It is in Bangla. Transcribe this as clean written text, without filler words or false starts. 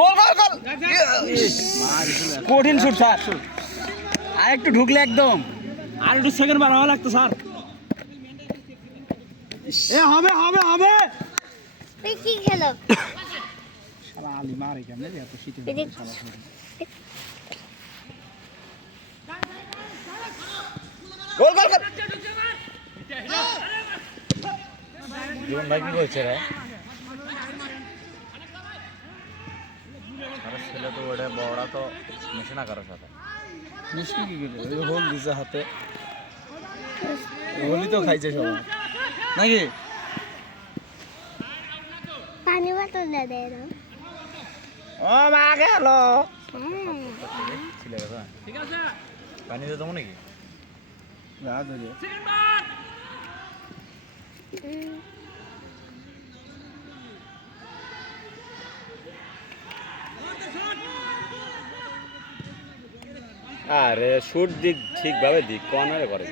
গোল গোল গোল কঠিন শুট স্যার আর একটু ঢুকলে একদম আর একটু সেকেন্ড বার হওয়া লাগতো স্যার এ হবে হবে হবে তুই কি খেলো শালা আলী মারে কেমনে রে এত শীতে শালা গোল গোল গোল জীবন ভাই কি বলছে রে আরে ছেলে তো ওটা বড়রা তো মিশে না কারোর সাথে মিষ্টি কি গেল ওই হোল দিছে হাতে হোলি তো খাইছে সবাই নাকি পানি বোতল দে দাও ও মা গেল ছিলে গেছে ঠিক আছে পানি দে তোমার নাকি যা ধরে আরে শুট দিক ঠিকভাবে দিক কর্নারে করে